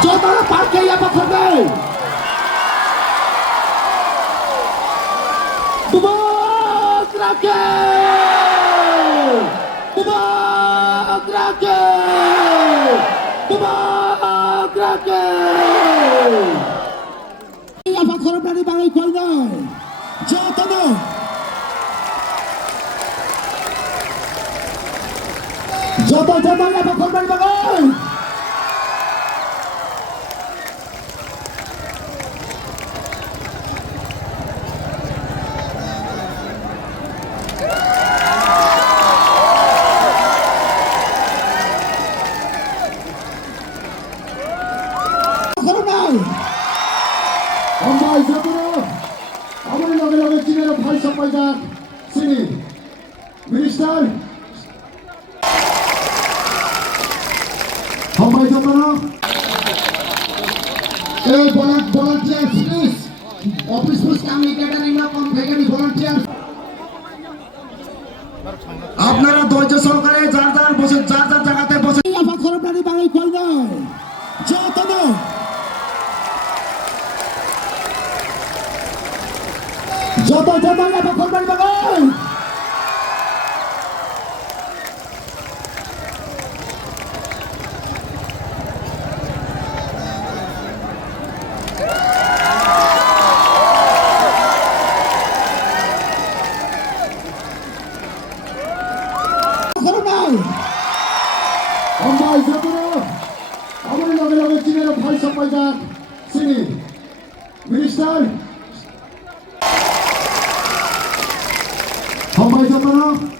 Saudara pakai apa kau? Bubar Kraken! Bubar Kraken! Bubar Kraken! Apa korban dari Bangai Kuala? Jawa Tengah. Jabatan apa korban Bangai? Ambai Jabura, Amai lage China Bhai Sampaida Sini, Minister. Ambai Jabura, volunteers please. Office push kami kedan imra kom theke volunteers. আপনারা ধৈর্য সহকারে যার বসে যার জায়গাতে বসে আফা খরবনানি বাঙাই কইনা যত না যত আফা খরবনানি বাঙাই Ambai Jabura, Amai lage China Bhai Sampaida Sini, Minister. Ambai Jabura.